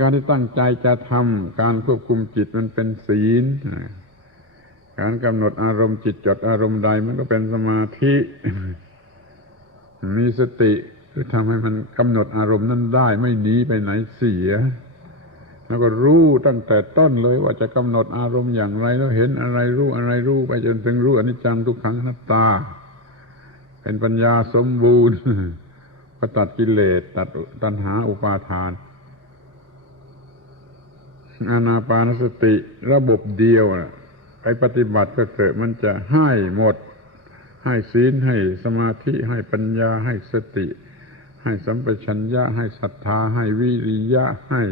การที่ตั้งใจจะทำการควบคุมจิตมันเป็นศีลการกำหนดอารมณ์จิตจดอารมณ์ใดมันก็เป็นสมาธิ มีสติคือทำให้มันกำหนดอารมณ์นั้นได้ ไม่หนีไปไหนเสีย แล้วก็รู้ตั้งแต่ต้นเลยว่าจะกำหนดอารมณ์อย่างไร แล้วเห็นอะไรรู้อะไรรู้ไปจนถึงรู้อนิจจังทุกขังนัตตา เป็นปัญญาสมบูรณ์ก็ตัดกิเลสตัดตัณหาอุปาทาน อานาปานสติระบบเดียวนะไปปฏิบัติก็เถอะมันจะให้หมด ให้ศีลให้สมาธิให้ปัญญาให้สติ ให้สัมปชัญญะให้ศรัทธาให้วิริยะให้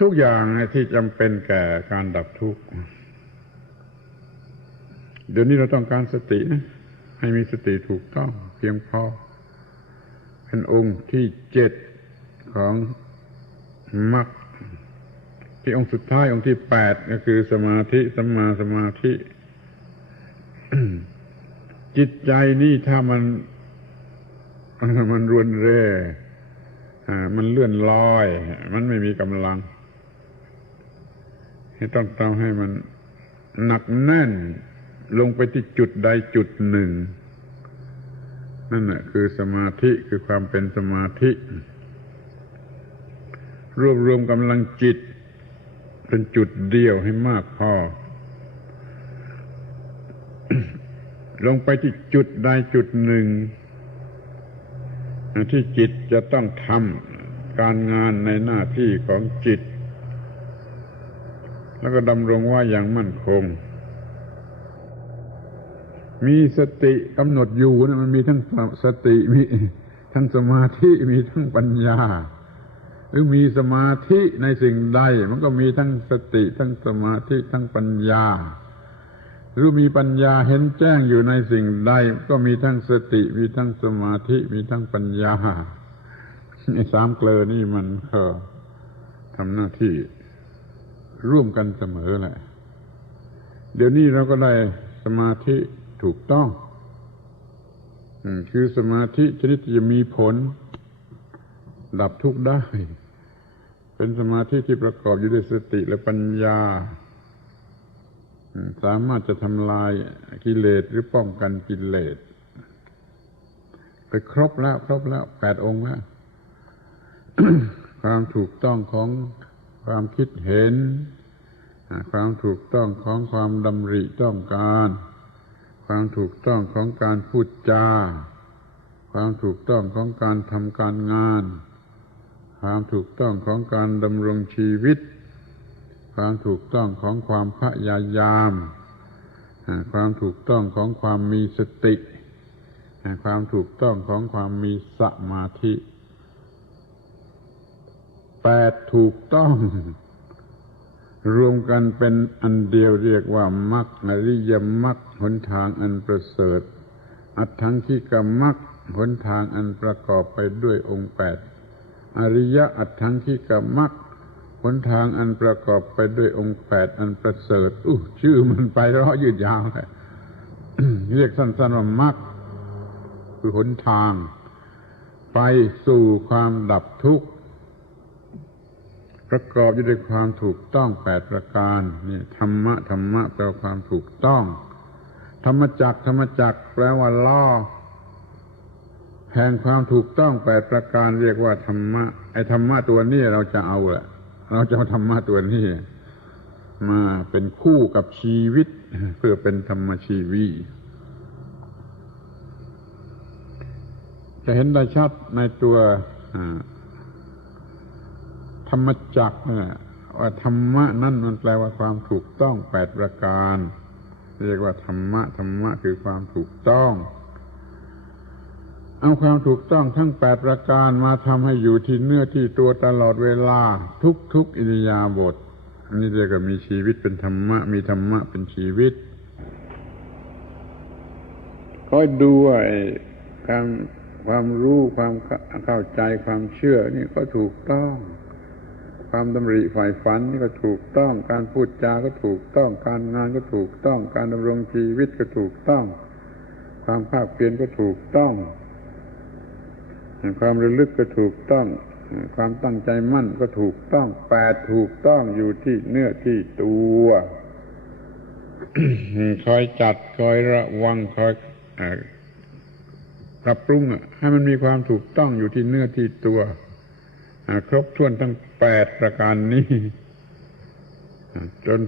ทุกอย่างที่จำเป็นแก่การดับทุกข์เดี๋ยวนี้เราต้องการสตินะให้มีสติถูกต้องเพียงพอ เป็นองค์ที่เจ็ดของมรรค ที่องค์สุดท้ายองค์ที่แปดก็คือสมาธิสัมมาสมาธิ จิตใจนี่ถ้ามัน มันรวนเร่มันเลื่อนลอย มันไม่มีกำลังต้องทำให้มันหนักแน่นลงไปที่จุดใดจุดหนึ่ง นั่นแหละคือสมาธิคือความเป็นสมาธิ รวบรวมกำลังจิต เป็นจุดเดียวให้มากพอ ลงไปที่จุดใดจุดหนึ่ง ที่จิตจะต้องทำการงานในหน้าที่ของจิต แล้วก็ดำรงว่าอย่างมั่นคง มีสติกำหนดอยู่นะมันมีทั้งสติมีทั้งสมาธิมีทั้งปัญญา หรือมีสมาธิในสิ่งใด มันก็มีทั้งสติทั้งสมาธิทั้งปัญญา หรือมีปัญญาเห็นแจ้งอยู่ในสิ่งใด ก็มีทั้งสติมีทั้งสมาธิมีทั้งปัญญาไอ้สามเกลอนี่มันก็ทำหน้าที่ร่วมกันเสมอแหละ เดี๋ยวนี้เราก็ได้สมาธิถูกต้อง คือสมาธิชนิดจะมีผล ดับทุกข์ได้ เป็นสมาธิที่ประกอบอยู่ด้วยสติและปัญญา สามารถจะทำลายกิเลสหรือป้องกันกิเลสไปครบแล้ว ครบแล้วแปดองค์แล้วความถูกต้องของความคิดเห็น ความถูกต้องของความดำริต้องการ ความถูกต้องของการพูดจา ความถูกต้องของการทำการงาน ความถูกต้องของการดำรงชีวิต ความถูกต้องของความพยายาม ความถูกต้องของความมีสติ ความถูกต้องของความมีสมาธิแปดถูกต้อง รวมกันเป็นอันเดียวเรียกว่ามรรคอริยมรรคหนทางอันประเสริฐ อัตถังคิกมรรคหนทางอันประกอบไปด้วยองค์แปด อริยะอัตถังคิกมรรคหนทางอันประกอบไปด้วยองค์แปดอันประเสริฐอู้ชื่อมันไปร้อยืดยาวเลยเรียกสั้นๆว่ามรรคคือหนทาง ไปสู่ความดับทุกข์ ประกอบอยู่ด้วยความถูกต้องแปดประการนี่ธรรมะธรรมะแปลว่าความถูกต้อง ธรรมจักธรรมจักแปลว่าล่อ แห่งความถูกต้องแปดประการเรียกว่าธรรมะ ไอ้ธรรมะตัวนี้เราจะเอาแหละเราจะเอาธรรมะตัวนี้มาเป็นคู่กับชีวิต เพื่อเป็นธรรมชีวี จะเห็นได้ชัดในตัวธรรมจักว่าธรรมะนั่นมันแปลว่าความถูกต้องแปดประการ เรียกว่าธรรมะธรรมะคือความถูกต้อง เอาความถูกต้องทั้งแปดประการมาทำให้อยู่ที่เนื้อที่ตัวตลอดเวลา ทุกทุกอิริยาบถอันนี้เรียกว่ามีชีวิตเป็นธรรมะ มีธรรมะเป็นชีวิตคอยดูว่าความความรู้ความเข้าใจความเชื่อนี่ก็ถูกต้อง ความดำริฝ่ายฝันนี่ก็ถูกต้อง การพูดจาก็ถูกต้อง การงานก็ถูกต้อง การดำรงชีวิตก็ถูกต้อง ความภาคเพียรก็ถูกต้อง ความระลึกก็ถูกต้อง ความตั้งใจมั่นก็ถูกต้องแปดถูกต้องอยู่ที่เนื้อที่ตัวคอยจัดคอยระวังคอยปรับปรุงให้มันมีความถูกต้องอยู่ที่เนื้อที่ตัวครบถ้วนทั้งแปดประการนี้จน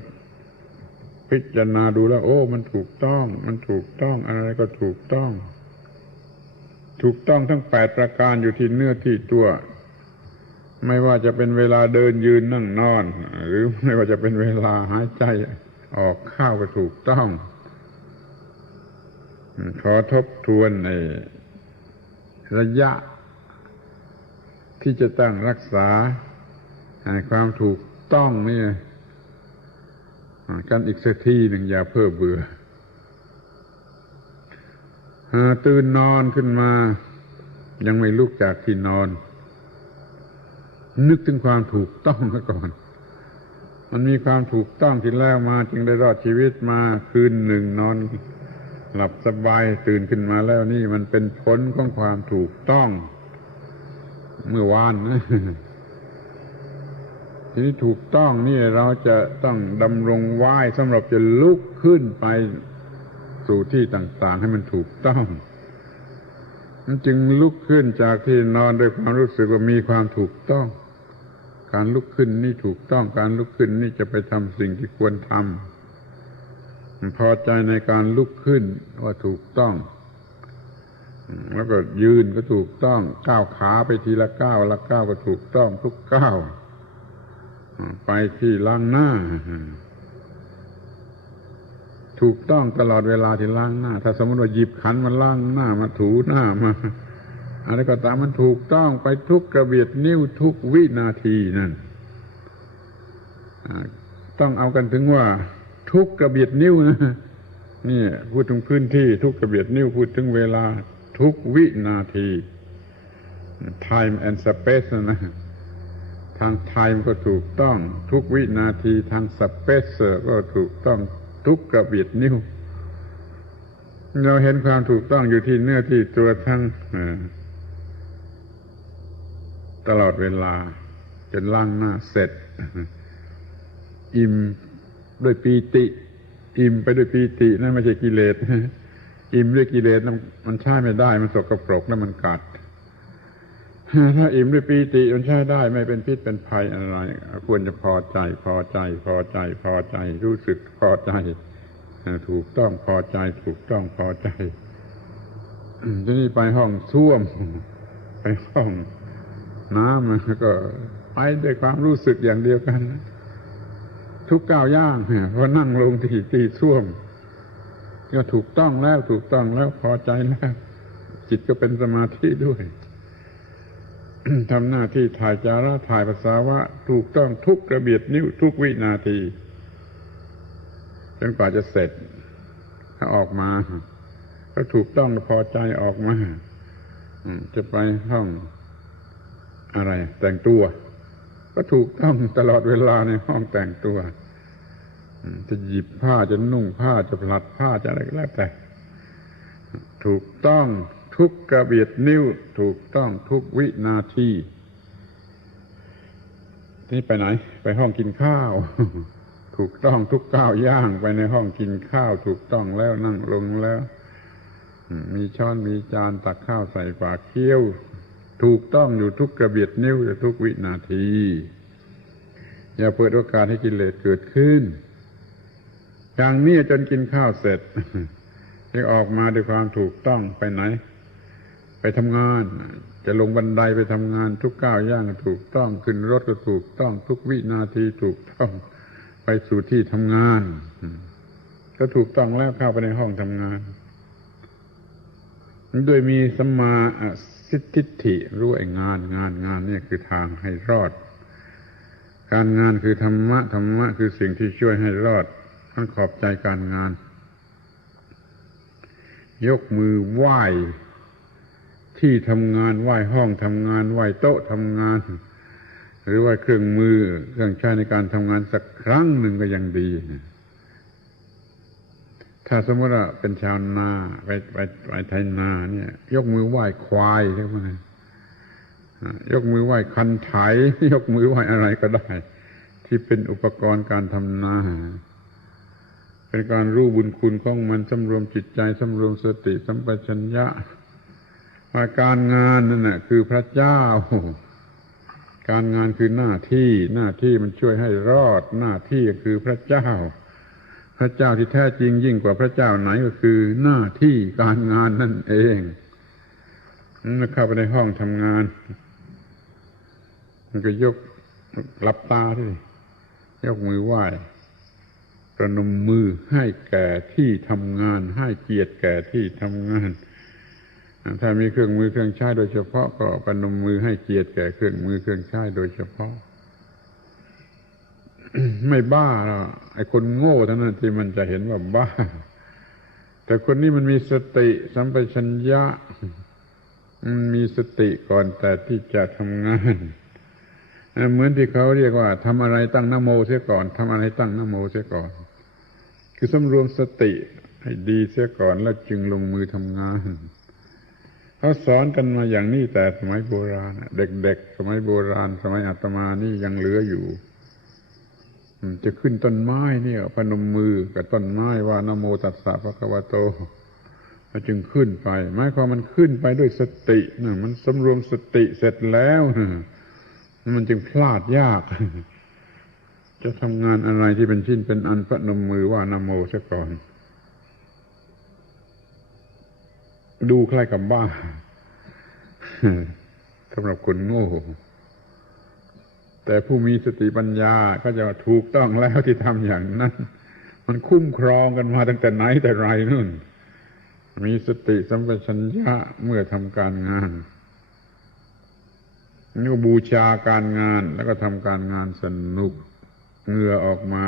พิจารณาดูแล้ว โอ้ มันถูกต้อง มันถูกต้อง อะไรก็ถูกต้อง ถูกต้องทั้งแปดประการอยู่ที่เนื้อที่ตัว ไม่ว่าจะเป็นเวลาเดินยืนนั่งนอน หรือไม่ว่าจะเป็นเวลาหายใจออกข้าวก็ถูกต้อง ขอทบทวนในระยะ ที่จะตั้งรักษาความถูกต้องนี่กันอีกสักทีหนึ่งอย่าเพิ่อเบื่อ ตื่นนอนขึ้นมา ยังไม่ลุกจากที่นอน นึกถึงความถูกต้องก่อน มันมีความถูกต้องที่แล้วมา จึงได้รอดชีวิตมาคืนหนึ่งนอน หลับสบายตื่นขึ้นมาแล้วนี่มันเป็นผลของความถูกต้อง เมื่อวานนะทีนี้ถูกต้องนี่เราจะต้องดำรงไหวสำหรับจะลุกขึ้นไป สู่ที่ต่าง ๆ ให้มันถูกต้องมันจึงลุกขึ้นจากที่นอนด้วยความรู้สึกว่ามีความถูกต้อง การลุกขึ้นนี่ถูกต้อง การลุกขึ้นนี่จะไปทำสิ่งที่ควรทำพอใจในการลุกขึ้นว่าถูกต้องแล้วก็ยืนก็ถูกต้องก้าวขาไปทีละก้าวละก้าวก็ถูกต้องทุกก้าวไปที่ล้างหน้า ถูกต้องตลอดเวลาที่ล้างหน้า ถ้าสมมติว่าหยิบขันมาล้างหน้ามาถูหน้ามาอะไรก็ตามมันถูกต้องไปทุกกระเบียดนิ้วทุกวินาทีนั่นต้องเอากันถึงว่า ทุกกระเบียดนิ้วนะนี่พูดถึงพื้นที่ทุกกระเบียดนิ้วพูดถึงเวลาทุกวินาที time and space นะทางไทม์ก็ถูกต้อง ทุกวินาทีทางสเปซเซอร์ก็ถูกต้อง ทุกกระบิดนิ้ว เราเห็นความถูกต้องอยู่ที่เนื้อที่ตัวทั้งตลอดเวลา จนล่างหน้าเสร็จ อิ่มด้วยปีติ อิ่มไปด้วยปีตินั่นไม่ใช่กิเลสอิ่มด้วยกิเลสมันใช้ไม่ได้ มันสกปรกแล้วมันกัด ถ้าอิ่มด้วยปีติมันใช้ได้ไม่เป็นพิษเป็นภัยอะไร ควรจะพอใจพอใจ พอใจพอใจ รู้สึกพอใจถูกต้องพอใจ ถูกต้องพอใจที่นี้ไปห้องส้วม ไปห้องน้ำก็ไปด้วยความรู้สึกอย่างเดียวกัน ทุกก้าวย่างเนี่ยพอนั่งลงที่ที่ส้วม ก็ถูกต้องแล้วถูกต้องแล้วพอใจแล้ว จิตก็เป็นสมาธิด้วย ทำหน้าที่ถ่ายจาระถ่ายภาษาวะ ถูกต้องทุกกระเบียดนิ้วทุกวินาทีจนกว่าจะเสร็จ ถ้าออกมา ก็ถูกต้องพอใจออกมาจะไปห้องอะไร แต่งตัว ก็ถูกต้องตลอดเวลาในห้องแต่งตัวจะหยิบผ้าจะนุ่งผ้าจะผลัดผ้าจะอะไรก็แล้วแต่ ถูกต้อง ทุกกระเบียดนิ้วถูกต้องทุกวินาทีนี่ไปไหน ไปห้องกินข้าว ถูกต้องทุกก้าวย่างไปในห้องกินข้าว ถูกต้องแล้วนั่งลงแล้ว มีช้อนมีจานตักข้าวใส่ปากเคี้ยว ถูกต้องอยู่ทุกกระเบียดนิ้วทุกวินาที อย่าเปิดโอกาสให้กิเลสเกิดขึ้นอย่างนี้จนกินข้าวเสร็จยังออกมาด้วยความถูกต้องไปไหน ไปทำงาน จะลงบันไดไปทำงานทุกก้าวย่างถูกต้องขึ้นรถก็ถูกต้องทุกวินาทีถูกต้อง ไปสู่ที่ทำงานก็ถูกต้องแล้วเข้าไปในห้องทำงานโดยมีสมาสิทธิฐิรู้ไอ้งานงานงานนี่คือทางให้รอด การงานคือธรรมะธรรมะคือสิ่งที่ช่วยให้รอดท่านขอบใจการงาน ยกมือไหว้ ที่ทำงานไหว้ห้องทำงานไหว้โต๊ะทำงาน หรือว่าเครื่องมือเครื่องใช้ในการทำงานสักครั้งหนึ่งก็ยังดี ถ้าสมมติว่าเป็นชาวนาไปไปไปไทยนาเนี่ย ยกมือไหว้ควายใช่ไหมยกมือไหว้คันไถ ยกมือไหว้อะไรก็ได้ ที่เป็นอุปกรณ์การทำนาเป็นการรู้บุญคุณของมันสำรวมจิตใจสำรวมสติสัมปชัญญะาการงานนั่นแหะคือพระเจ้า การงานคือหน้าที่หน้าที่มันช่วยให้รอด หน้าที่คือพระเจ้า พระเจ้าที่แท้จริงยิ่งกว่าพระเจ้าไหนก็คือหน้าที่การงานนั่นเองนั่นเข้าไปในห้องทำงาน มันก็ยกหลับตาที่ยกมือไหว้ประนมมือให้แก่ที่ทำงาน ให้เกียรติแก่ที่ทำงาน ถ้ามีเครื่องมือเครื่องใช้โดยเฉพาะก็ประนมมือให้เกียรติแก่เครื่องมือเครื่องใช้โดยเฉพาะ ไม่บ้าหรอกไอ้คนโง่เท่านั้นที่มันจะเห็นว่าบ้า แต่คนนี้มันมีสติสัมปชัญญะ มันมีสติก่อนแต่ที่จะทำงานเหมือนที่เขาเรียกว่าทำอะไรตั้งนโมเสียก่อนทำอะไรตั้งนโมเสียก่อน คือสำรวมสติให้ดีเสียก่อนแล้วจึงลงมือทำงาน เขาสอนกันมาอย่างนี้แต่สมัยโบราณ เด็กๆสมัยโบราณ สมัยอาตมานี่ยังเหลืออยู่จะขึ้นต้นไม้เนี่ยพนมมือกับต้นไม้ว่านโมตัสสะพระกวาโตมันจึงขึ้นไปหมายความมันขึ้นไปด้วยสตินะมันสำรวมสติเสร็จแล้วนะมันจึงพลาดยาก จะทำงานอะไรที่เป็นชิ้นเป็นอันพระนมมือว่านโมซะก่อน ดูคล้ายกับบ้าสำหรับคนโง่ แต่ผู้มีสติปัญญาก็จะถูกต้องแล้วที่ทำอย่างนั้น มันคุ้มครองกันมาตั้งแต่ไหนแต่ไรนู่น มีสติสัมปชัญญะเมื่อทำการงานนี่บูชาการงานแล้วก็ทำการงานสนุกเหงื่อออกมา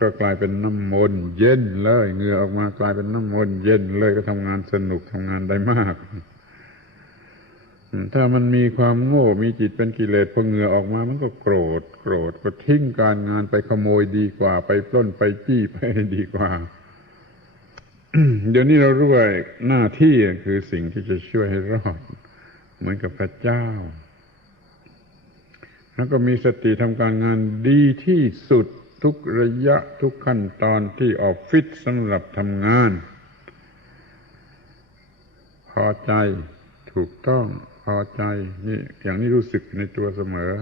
ก็กลายเป็นน้ำมนต์เย็นเลยเหงื่อออกมากลายเป็นน้ำมนต์เย็นเลยก็ทำงานสนุกทำงานได้มาก ถ้ามันมีความโง่มีจิตเป็นกิเลสพอเหงื่อออกมา มันก็โกรธ โกรธก็ทิ้งการงานไปขโมยดีกว่า ไปปล้นไปจี้ไปดีกว่าเดี๋ยวนี้เรารู้ว่าหน้าที่คือสิ่งที่จะช่วยให้รอด เหมือนกับพระเจ้า แล้วก็มีสติทำการงานดีที่สุด ทุกระยะทุกขั้นตอนที่ออฟฟิศสำหรับทำงาน พอใจถูกต้องพอใจนี่อย่างนี้รู้สึกในตัวเสมอ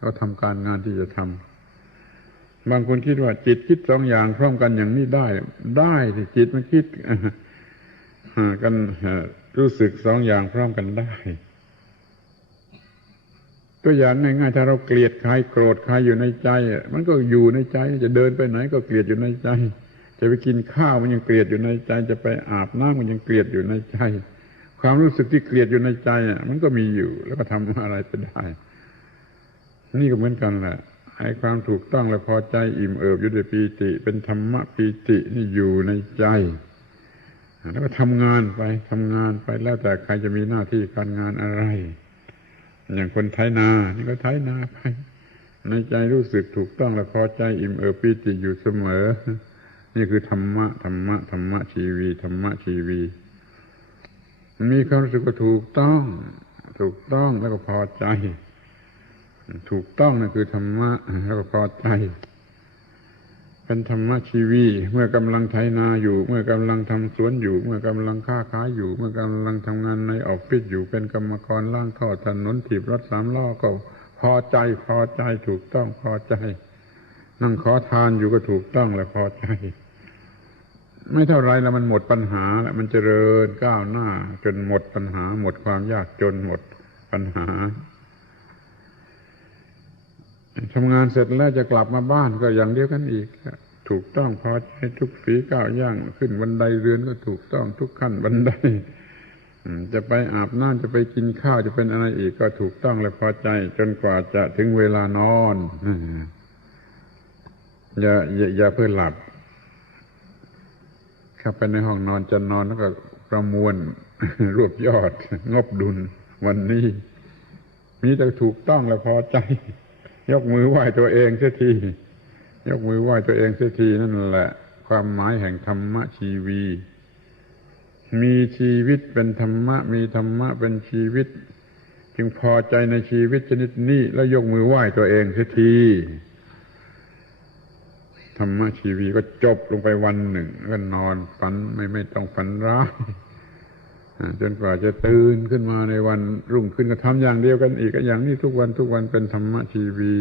ก็ทำการงานที่จะทำบางคนคิดว่าจิตคิดสองอย่างพร้อมกันอย่างนี้ได้ ได้ที่จิตมันคิดกันรู้สึกสองอย่างพร้อมกันได้ ตัวอย่างง่ายๆถ้าเราเกลียดใครโกรธใครอยู่ในใจ มันก็อยู่ในใจ จะเดินไปไหนก็เกลียดอยู่ในใจ จะไปกินข้าวมันยังเกลียดอยู่ในใจ จะไปอาบน้ำมันยังเกลียดอยู่ในใจ ความรู้สึกที่เกลียดอยู่ในใจมันก็มีอยู่ แล้วก็ทำอะไรไปได้ นี่ก็เหมือนกันแหละให้ความถูกต้องและพอใจอิ่มเอิบอยู่ในปีติ เป็นธรรมะปีตินี่อยู่ในใจแล้วก็ทำงานไปทำงานไปแล้วแต่ใครจะมีหน้าที่การงานอะไร อย่างคนไทยนา นี่ก็ไทยนาไป ในใจรู้สึกถูกต้องและพอใจอิ่มเอิบปีติอยู่เสมอ นี่คือธรรมะธรรมะธรรมะชีวีธรรมะชีวีมีความรู้สึกว่าถูกต้อง ถูกต้องแล้วก็พอใจ ถูกต้องนั่นคือธรรมะแล้วก็พอใจ เป็นธรรมชีวี เมื่อกำลังไถนาอยู่ เมื่อกำลังทำสวนอยู่ เมื่อกำลังค้าขายอยู่ เมื่อกำลังทำงานในออฟฟิศอยู่ เป็นกรรมกรล่างท่อถนนถีบรถสามล้อก็พอใจพอใจถูกต้องพอใจ นั่งขอทานอยู่ก็ถูกต้องและพอใจ ไม่เท่าไรแล้วมันหมดปัญหาแล้วมันเจริญก้าวหน้า จนหมดปัญหา หมดความยากจนหมดปัญหา ทำงานเสร็จแล้วจะกลับมาบ้านก็อย่างเดียวกันอีกถูกต้องพอใจทุกฝีก้าวย่าง ขึ้นบันไดเรือนก็ถูกต้องทุกขั้นบันไดจะไปอาบน้ำจะไปกินข้าวจะเป็นอะไรอีกก็ถูกต้องและพอใจ จนกว่าจะถึงเวลานอนอย่าอย่าอย่าเพื่อหลับเข้าไปในห้องนอนจะนอนแล้วก็ประมวลรวบยอด งบดุลวันนี้ มีแต่ถูกต้องและพอใจ ยกมือไหว้ตัวเองเสียที ยกมือไหว้ตัวเองเสียทีนั่นแหละ ความหมายแห่งธรรมะชีวี มีชีวิตเป็นธรรมะ มีธรรมะเป็นชีวิต จึงพอใจในชีวิตชนิดนี้แล้วยกมือไหว้ตัวเองเสียทีธรรมะชีวีก็จบลงไปวันหนึ่งก็นอนฝันไม่ไม่ต้องฝันร้าย จนกว่าจะตื่นขึ้นมาในวันรุ่งขึ้นก็ทำอย่างเดียวกันอีกอย่างนี้ทุกวันทุกวันเป็นธรรมะชีวี